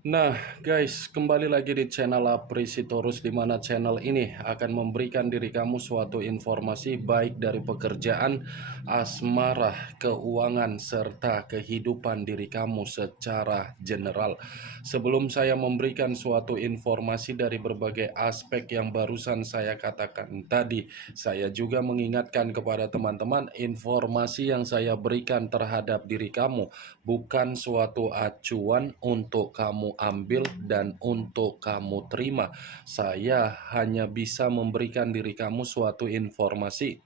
Nah, guys, kembali lagi di channel Aprisitorus, di mana channel ini akan memberikan diri kamu suatu informasi baik dari pekerjaan, asmara, keuangan, serta kehidupan diri kamu secara general. Sebelum saya memberikan suatu informasi dari berbagai aspek yang barusan saya katakan tadi, saya juga mengingatkan kepada teman-teman, informasi yang saya berikan terhadap diri kamu bukan suatu acuan untuk kamu ambil dan untuk kamu terima. Saya hanya bisa memberikan diri kamu suatu informasi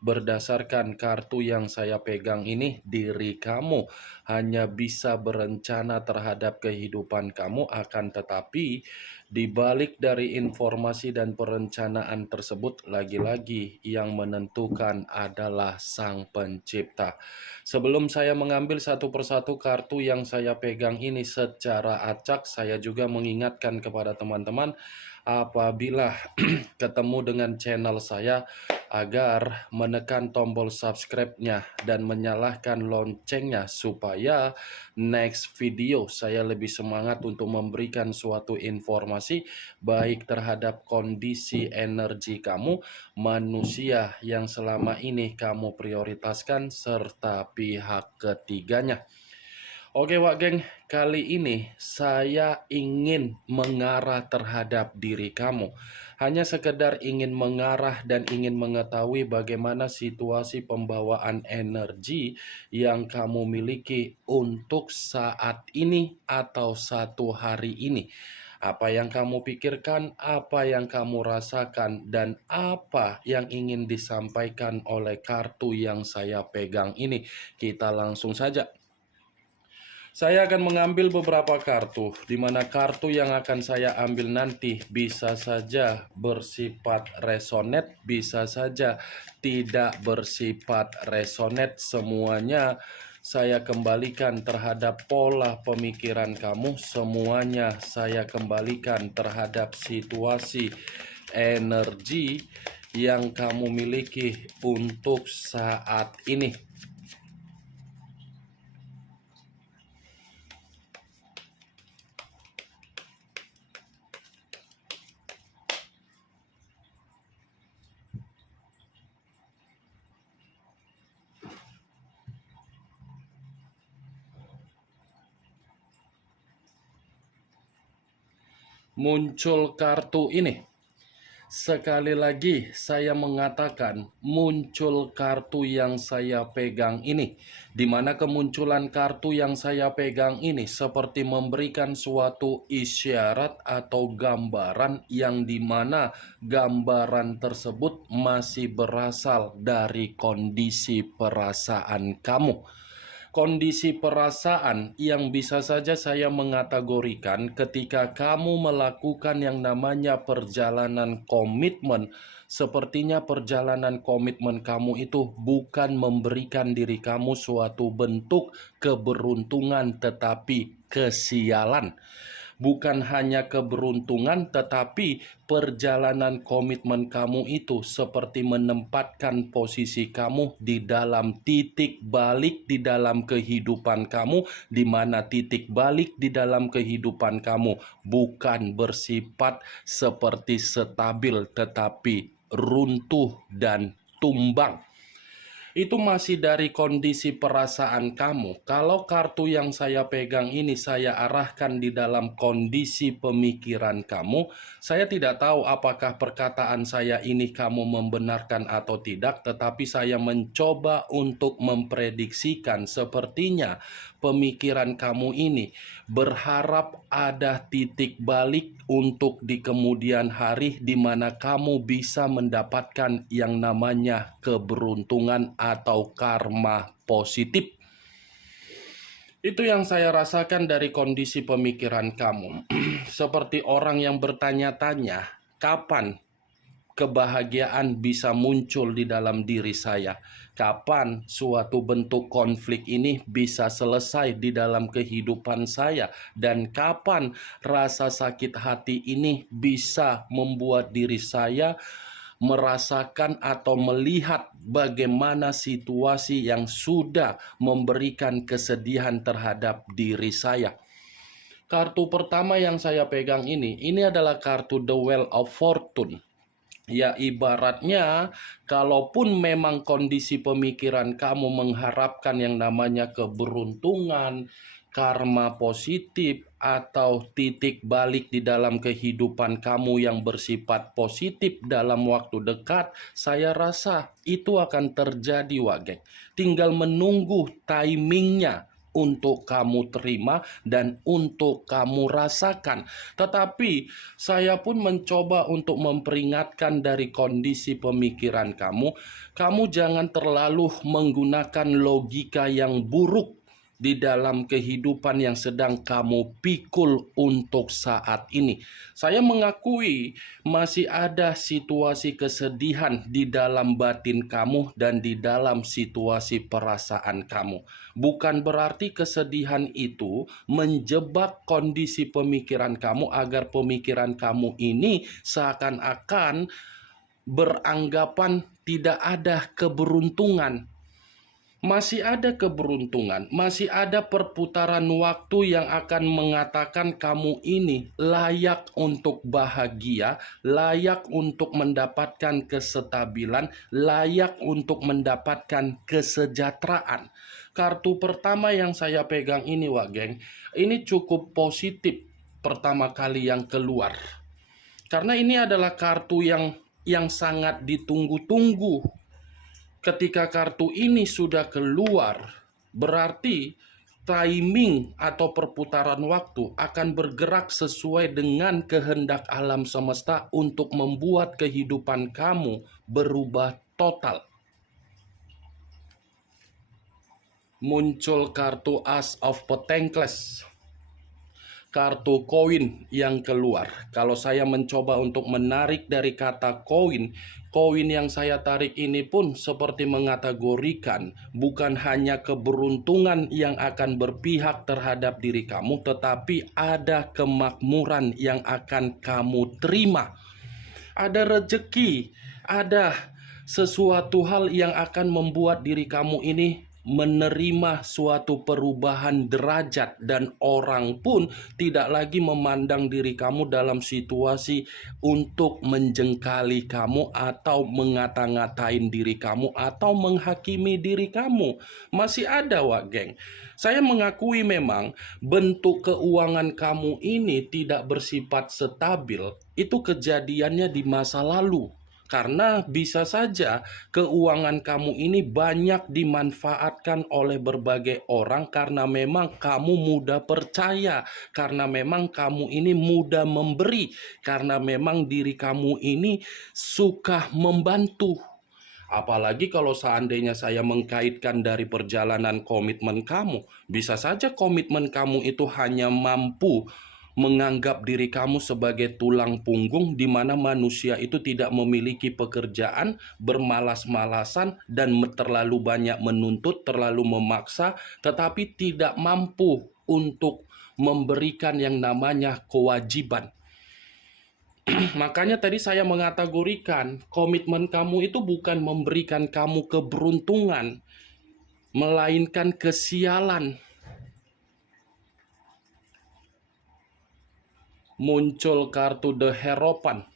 berdasarkan kartu yang saya pegang ini. Diri kamu hanya bisa berencana terhadap kehidupan kamu, akan tetapi di balik dari informasi dan perencanaan tersebut, lagi-lagi yang menentukan adalah Sang Pencipta. Sebelum saya mengambil satu persatu kartu yang saya pegang ini secara acak, saya juga mengingatkan kepada teman-teman apabila ketemu dengan channel saya agar menekan tombol subscribe-nya dan menyalakan loncengnya supaya next video saya lebih semangat untuk memberikan suatu informasi baik terhadap kondisi energi kamu, manusia yang selama ini kamu prioritaskan, serta pihak ketiganya. Oke Wak Geng, kali ini saya ingin mengarah terhadap diri kamu. Hanya sekedar ingin mengarah dan ingin mengetahui bagaimana situasi pembawaan energi yang kamu miliki untuk saat ini atau satu hari ini. Apa yang kamu pikirkan, apa yang kamu rasakan, dan apa yang ingin disampaikan oleh kartu yang saya pegang ini. Kita langsung saja. Saya akan mengambil beberapa kartu, di mana kartu yang akan saya ambil nanti bisa saja bersifat resonate, bisa saja tidak bersifat resonate. Semuanya saya kembalikan terhadap pola pemikiran kamu, semuanya saya kembalikan terhadap situasi energi yang kamu miliki untuk saat ini. Muncul kartu ini. Sekali lagi saya mengatakan muncul kartu yang saya pegang ini, di mana kemunculan kartu yang saya pegang ini seperti memberikan suatu isyarat atau gambaran yang dimana gambaran tersebut masih berasal dari kondisi perasaan kamu. Kondisi perasaan yang bisa saja saya mengategorikan ketika kamu melakukan yang namanya perjalanan komitmen. Sepertinya perjalanan komitmen kamu itu bukan memberikan diri kamu suatu bentuk keberuntungan, tetapi kesialan. Bukan hanya keberuntungan, tetapi perjalanan komitmen kamu itu seperti menempatkan posisi kamu di dalam titik balik di dalam kehidupan kamu, di mana titik balik di dalam kehidupan kamu bukan bersifat seperti stabil, tetapi runtuh dan tumbang. Itu masih dari kondisi perasaan kamu. Kalau kartu yang saya pegang ini saya arahkan di dalam kondisi pemikiran kamu, saya tidak tahu apakah perkataan saya ini kamu membenarkan atau tidak, tetapi saya mencoba untuk memprediksikan. Sepertinya pemikiran kamu ini berharap ada titik balik untuk di kemudian hari di mana kamu bisa mendapatkan yang namanya keberuntungan atau karma positif. Itu yang saya rasakan dari kondisi pemikiran kamu. Seperti orang yang bertanya-tanya, kapan kebahagiaan bisa muncul di dalam diri saya? Kapan suatu bentuk konflik ini bisa selesai di dalam kehidupan saya? Dan kapan rasa sakit hati ini bisa membuat diri saya merasakan atau melihat bagaimana situasi yang sudah memberikan kesedihan terhadap diri saya? Kartu pertama yang saya pegang ini adalah kartu The Wheel of Fortune. Ya, ibaratnya kalaupun memang kondisi pemikiran kamu mengharapkan yang namanya keberuntungan, karma positif, atau titik balik di dalam kehidupan kamu yang bersifat positif dalam waktu dekat, saya rasa itu akan terjadi, Wageng. Tinggal menunggu timingnya untuk kamu terima dan untuk kamu rasakan. Tetapi saya pun mencoba untuk memperingatkan dari kondisi pemikiran kamu. Kamu jangan terlalu menggunakan logika yang buruk di dalam kehidupan yang sedang kamu pikul untuk saat ini. Saya mengakui masih ada situasi kesedihan di dalam batin kamu dan di dalam situasi perasaan kamu. Bukan berarti kesedihan itu menjebak kondisi pemikiran kamu agar pemikiran kamu ini seakan-akan beranggapan tidak ada keberuntungan. Masih ada keberuntungan, masih ada perputaran waktu yang akan mengatakan kamu ini layak untuk bahagia, layak untuk mendapatkan kestabilan, layak untuk mendapatkan kesejahteraan. Kartu pertama yang saya pegang ini, Wageng, ini cukup positif pertama kali yang keluar. Karena ini adalah kartu yang sangat ditunggu-tunggu. Ketika kartu ini sudah keluar, berarti timing atau perputaran waktu akan bergerak sesuai dengan kehendak alam semesta untuk membuat kehidupan kamu berubah total. Muncul kartu Ace of Pentacles, kartu koin yang keluar. Kalau saya mencoba untuk menarik dari kata koin, koin yang saya tarik ini pun seperti mengategorikan bukan hanya keberuntungan yang akan berpihak terhadap diri kamu, tetapi ada kemakmuran yang akan kamu terima. Ada rezeki, ada sesuatu hal yang akan membuat diri kamu ini menerima suatu perubahan derajat, dan orang pun tidak lagi memandang diri kamu dalam situasi untuk menjengkali kamu atau mengata-ngatain diri kamu atau menghakimi diri kamu. Masih ada, Wak Geng. Saya mengakui memang bentuk keuangan kamu ini tidak bersifat stabil. Itu kejadiannya di masa lalu. Karena bisa saja keuangan kamu ini banyak dimanfaatkan oleh berbagai orang karena memang kamu mudah percaya, karena memang kamu ini mudah memberi, karena memang diri kamu ini suka membantu. Apalagi kalau seandainya saya mengkaitkan dari perjalanan komitmen kamu, bisa saja komitmen kamu itu hanya mampu menganggap diri kamu sebagai tulang punggung di mana manusia itu tidak memiliki pekerjaan, bermalas-malasan, dan terlalu banyak menuntut, terlalu memaksa, tetapi tidak mampu untuk memberikan yang namanya kewajiban. Makanya tadi saya mengategorikan komitmen kamu itu bukan memberikan kamu keberuntungan, melainkan kesialan. Muncul kartu The Hierophant.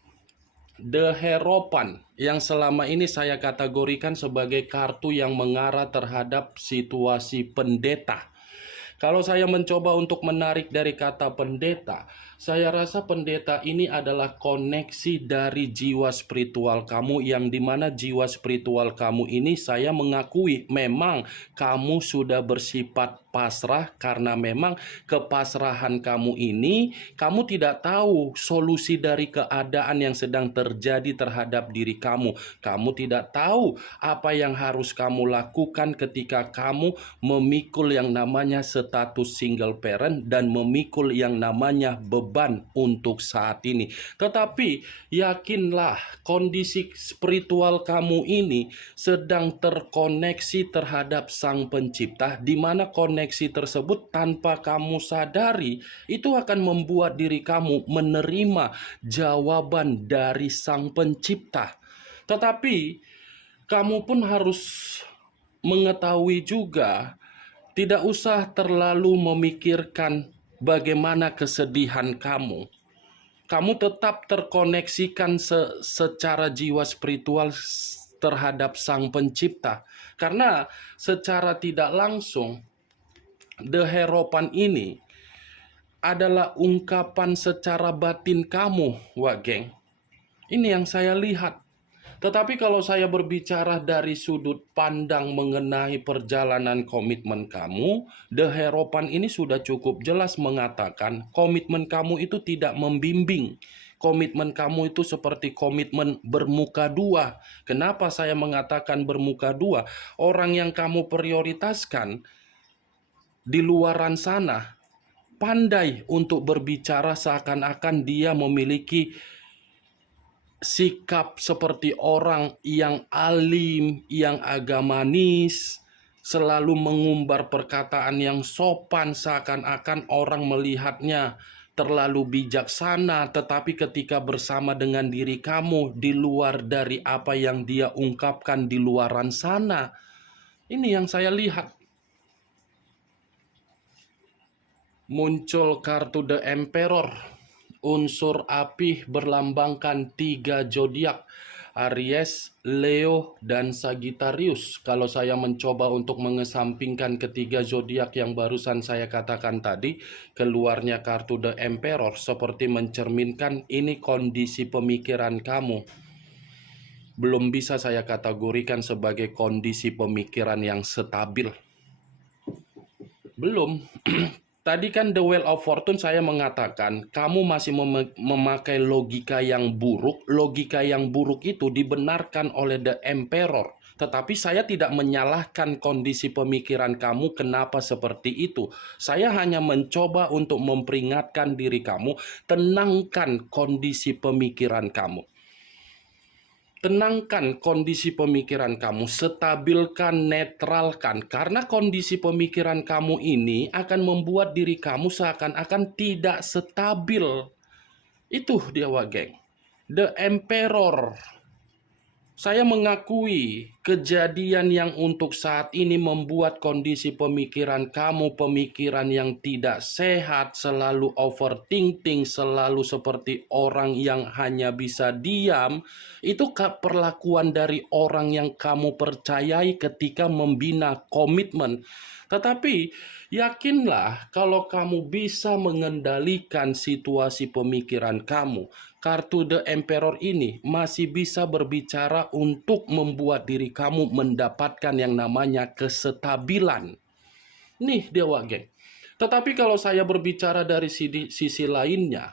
The Hierophant yang selama ini saya kategorikan sebagai kartu yang mengarah terhadap situasi pendeta. Kalau saya mencoba untuk menarik dari kata pendeta, saya rasa pendeta ini adalah koneksi dari jiwa spiritual kamu, yang dimana jiwa spiritual kamu ini saya mengakui memang kamu sudah bersifat pasrah, karena memang kepasrahan kamu ini kamu tidak tahu solusi dari keadaan yang sedang terjadi terhadap diri kamu. Kamu tidak tahu apa yang harus kamu lakukan ketika kamu memikul yang namanya status single parent dan memikul yang namanya beban untuk saat ini. Tetapi yakinlah kondisi spiritual kamu ini sedang terkoneksi terhadap Sang Pencipta, di mana koneksi tersebut tanpa kamu sadari itu akan membuat diri kamu menerima jawaban dari Sang Pencipta. Tetapi kamu pun harus mengetahui juga, tidak usah terlalu memikirkan bagaimana kesedihan kamu, kamu tetap terkoneksikan secara jiwa spiritual terhadap Sang Pencipta. Karena secara tidak langsung, The Hierophant ini adalah ungkapan secara batin kamu, Wak Geng. Ini yang saya lihat. Tetapi kalau saya berbicara dari sudut pandang mengenai perjalanan komitmen kamu, The Hierophant ini sudah cukup jelas mengatakan komitmen kamu itu tidak membimbing. Komitmen kamu itu seperti komitmen bermuka dua. Kenapa saya mengatakan bermuka dua? Orang yang kamu prioritaskan di luaran sana pandai untuk berbicara seakan-akan dia memiliki sikap seperti orang yang alim, yang agamanis, selalu mengumbar perkataan yang sopan seakan-akan orang melihatnya terlalu bijaksana, tetapi ketika bersama dengan diri kamu di luar dari apa yang dia ungkapkan di luaran sana. Ini yang saya lihat. Muncul kartu The Emperor. Unsur api berlambangkan 3 zodiak, Aries, Leo, dan Sagittarius. Kalau saya mencoba untuk mengesampingkan ketiga zodiak yang barusan saya katakan tadi, keluarnya kartu The Emperor seperti mencerminkan ini kondisi pemikiran kamu. Belum bisa saya kategorikan sebagai kondisi pemikiran yang stabil. Belum. Tadi kan The Wheel of Fortune saya mengatakan kamu masih memakai logika yang buruk. Logika yang buruk itu dibenarkan oleh The Emperor. Tetapi saya tidak menyalahkan kondisi pemikiran kamu kenapa seperti itu. Saya hanya mencoba untuk memperingatkan diri kamu, tenangkan kondisi pemikiran kamu. Tenangkan kondisi pemikiran kamu, stabilkan, netralkan. Karena kondisi pemikiran kamu ini akan membuat diri kamu seakan-akan tidak stabil. Itu dia, Wak Geng. The Emperor. Saya mengakui kejadian yang untuk saat ini membuat kondisi pemikiran kamu pemikiran yang tidak sehat, selalu overthinking, selalu seperti orang yang hanya bisa diam. Itu perlakuan dari orang yang kamu percayai ketika membina komitmen. Tetapi yakinlah kalau kamu bisa mengendalikan situasi pemikiran kamu, kartu The Emperor ini masih bisa berbicara untuk membuat diri kamu mendapatkan yang namanya kestabilan. Nih dia, Wak Geng. Tetapi kalau saya berbicara dari sisi lainnya,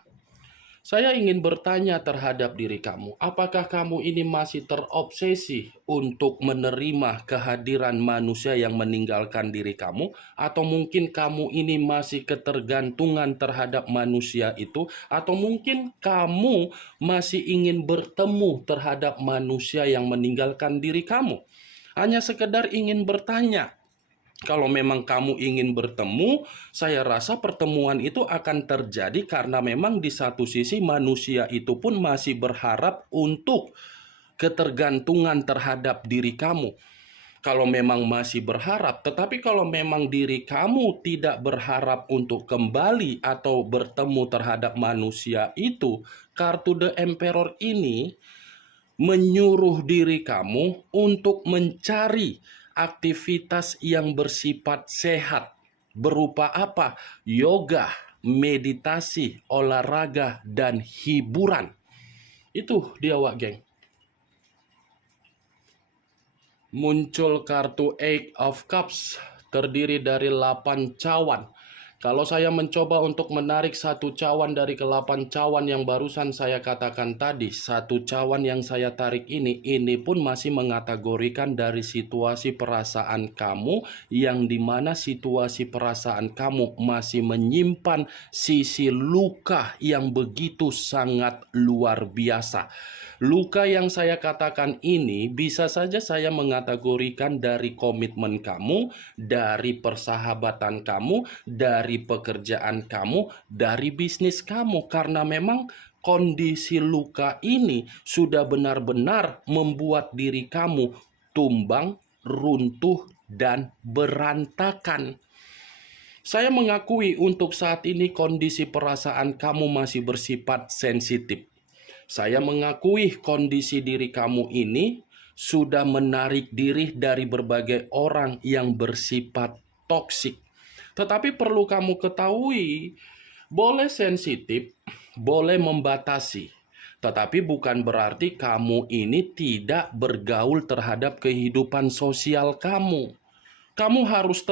saya ingin bertanya terhadap diri kamu, apakah kamu ini masih terobsesi untuk menerima kehadiran manusia yang meninggalkan diri kamu? Atau mungkin kamu ini masih ketergantungan terhadap manusia itu? Atau mungkin kamu masih ingin bertemu terhadap manusia yang meninggalkan diri kamu? Hanya sekedar ingin bertanya. Kalau memang kamu ingin bertemu, saya rasa pertemuan itu akan terjadi karena memang di satu sisi manusia itu pun masih berharap untuk ketergantungan terhadap diri kamu. Kalau memang masih berharap, tetapi kalau memang diri kamu tidak berharap untuk kembali atau bertemu terhadap manusia itu, kartu The Emperor ini menyuruh diri kamu untuk mencari aktivitas yang bersifat sehat. Berupa apa? Yoga, meditasi, olahraga, dan hiburan. Itu dia, Wak Geng. Muncul kartu Eight of Cups, terdiri dari 8 cawan. Kalau saya mencoba untuk menarik satu cawan dari ke-8 cawan yang barusan saya katakan tadi, satu cawan yang saya tarik ini pun masih mengategorikan dari situasi perasaan kamu, yang dimana situasi perasaan kamu masih menyimpan sisi luka yang begitu sangat luar biasa. Luka yang saya katakan ini bisa saja saya mengategorikan dari komitmen kamu, dari persahabatan kamu, dari pekerjaan kamu, dari bisnis kamu. Karena memang kondisi luka ini sudah benar-benar membuat diri kamu tumbang, runtuh, dan berantakan. Saya mengakui untuk saat ini kondisi perasaan kamu masih bersifat sensitif. Saya mengakui kondisi diri kamu ini sudah menarik diri dari berbagai orang yang bersifat toksik. Tetapi perlu kamu ketahui, boleh sensitif, boleh membatasi. Tetapi bukan berarti kamu ini tidak bergaul terhadap kehidupan sosial kamu. Kamu harus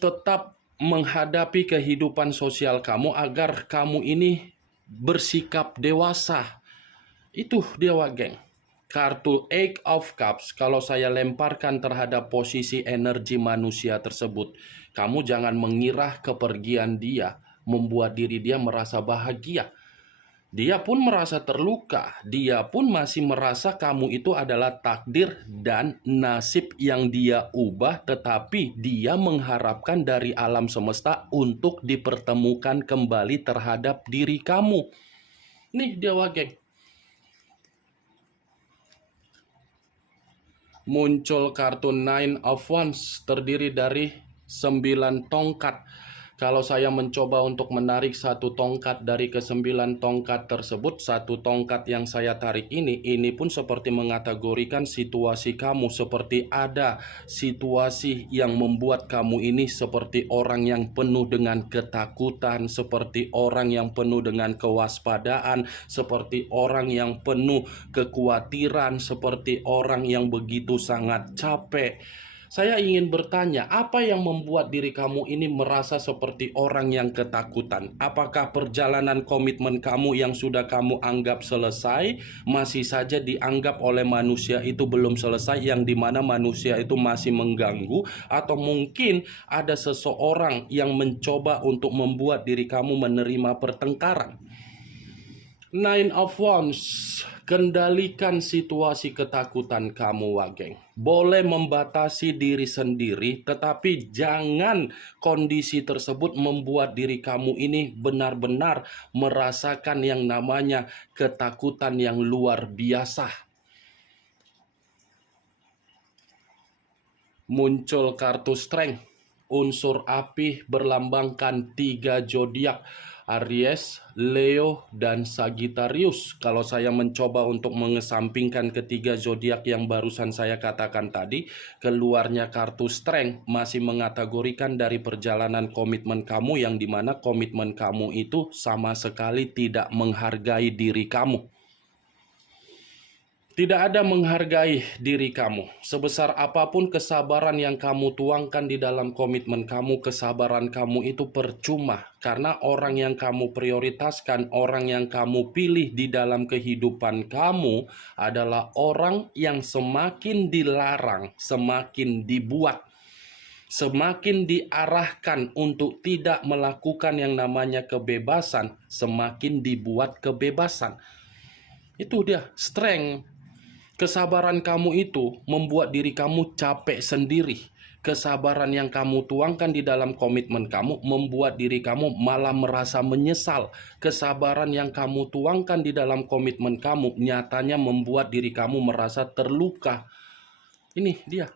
tetap menghadapi kehidupan sosial kamu agar kamu ini bersikap dewasa. Itu dia, geng. Kartu Eight of Cups, kalau saya lemparkan terhadap posisi energi manusia tersebut, kamu jangan mengira kepergian dia membuat diri dia merasa bahagia. Dia pun merasa terluka, dia pun masih merasa kamu itu adalah takdir dan nasib yang dia ubah, tetapi dia mengharapkan dari alam semesta untuk dipertemukan kembali terhadap diri kamu. Nih dia, geng. Muncul kartu Nine of Wands terdiri dari 9 tongkat. Kalau saya mencoba untuk menarik satu tongkat dari ke-9 tongkat tersebut, satu tongkat yang saya tarik ini pun seperti mengategorikan situasi kamu, seperti ada situasi yang membuat kamu ini seperti orang yang penuh dengan ketakutan, seperti orang yang penuh dengan kewaspadaan, seperti orang yang penuh kekhawatiran, seperti orang yang begitu sangat capek. Saya ingin bertanya, apa yang membuat diri kamu ini merasa seperti orang yang ketakutan? Apakah perjalanan komitmen kamu yang sudah kamu anggap selesai masih saja dianggap oleh manusia itu belum selesai, yang dimana manusia itu masih mengganggu? Atau mungkin ada seseorang yang mencoba untuk membuat diri kamu menerima pertengkaran? Nine of Wands, kendalikan situasi ketakutan kamu, geng. Boleh membatasi diri sendiri, tetapi jangan kondisi tersebut membuat diri kamu ini benar-benar merasakan yang namanya ketakutan yang luar biasa. Muncul kartu Strength, unsur api berlambangkan 3 zodiak, Aries, Leo, dan Sagittarius. Kalau saya mencoba untuk mengesampingkan ketiga zodiak yang barusan saya katakan tadi, keluarnya kartu Strength masih mengategorikan dari perjalanan komitmen kamu, yang dimana komitmen kamu itu sama sekali tidak menghargai diri kamu. Tidak ada menghargai diri kamu. Sebesar apapun kesabaran yang kamu tuangkan di dalam komitmen kamu, kesabaran kamu itu percuma. Karena orang yang kamu prioritaskan, orang yang kamu pilih di dalam kehidupan kamu adalah orang yang semakin dilarang, semakin dibuat, semakin diarahkan untuk tidak melakukan yang namanya kebebasan, semakin dibuat kebebasan. Itu dia, Strength. Kesabaran kamu itu membuat diri kamu capek sendiri. Kesabaran yang kamu tuangkan di dalam komitmen kamu membuat diri kamu malah merasa menyesal. Kesabaran yang kamu tuangkan di dalam komitmen kamu nyatanya membuat diri kamu merasa terluka. Ini dia.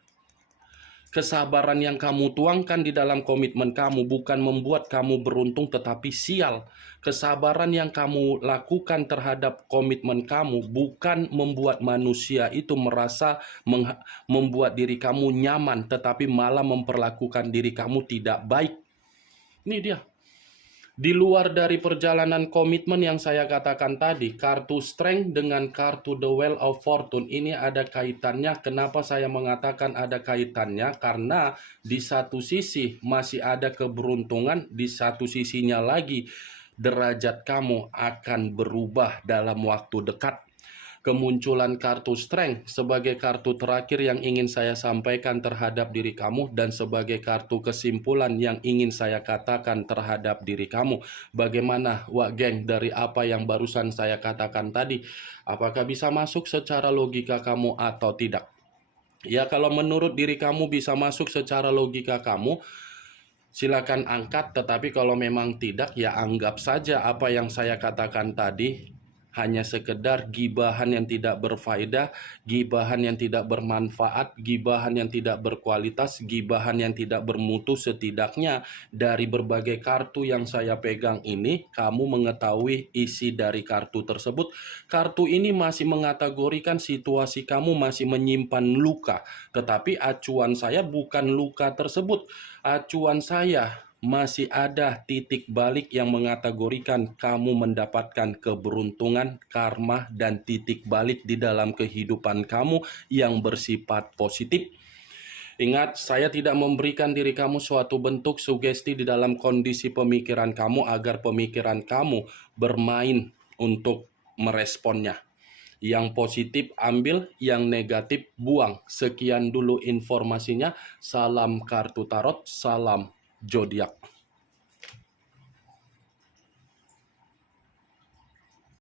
Kesabaran yang kamu tuangkan di dalam komitmen kamu bukan membuat kamu beruntung, tetapi sial. Kesabaran yang kamu lakukan terhadap komitmen kamu bukan membuat manusia itu merasa membuat diri kamu nyaman, tetapi malah memperlakukan diri kamu tidak baik. Ini dia. Di luar dari perjalanan komitmen yang saya katakan tadi, kartu Strength dengan kartu The Wheel of Fortune ini ada kaitannya. Kenapa saya mengatakan ada kaitannya? Karena di satu sisi masih ada keberuntungan, di satu sisinya lagi derajat kamu akan berubah dalam waktu dekat. Kemunculan kartu Strength sebagai kartu terakhir yang ingin saya sampaikan terhadap diri kamu, dan sebagai kartu kesimpulan yang ingin saya katakan terhadap diri kamu. Bagaimana, geng, dari apa yang barusan saya katakan tadi? Apakah bisa masuk secara logika kamu atau tidak? Ya, kalau menurut diri kamu bisa masuk secara logika kamu, silakan angkat. Tetapi kalau memang tidak, ya anggap saja apa yang saya katakan tadi hanya sekedar gibahan yang tidak berfaedah, gibahan yang tidak bermanfaat, gibahan yang tidak berkualitas, gibahan yang tidak bermutu. Setidaknya dari berbagai kartu yang saya pegang ini, kamu mengetahui isi dari kartu tersebut. Kartu ini masih mengategorikan situasi kamu masih menyimpan luka, tetapi acuan saya bukan luka tersebut. Acuan saya masih ada titik balik yang mengategorikan kamu mendapatkan keberuntungan, karma, dan titik balik di dalam kehidupan kamu yang bersifat positif. Ingat, saya tidak memberikan diri kamu suatu bentuk sugesti di dalam kondisi pemikiran kamu agar pemikiran kamu bermain untuk meresponnya. Yang positif ambil, yang negatif buang. Sekian dulu informasinya. Salam kartu tarot, salam zodiak.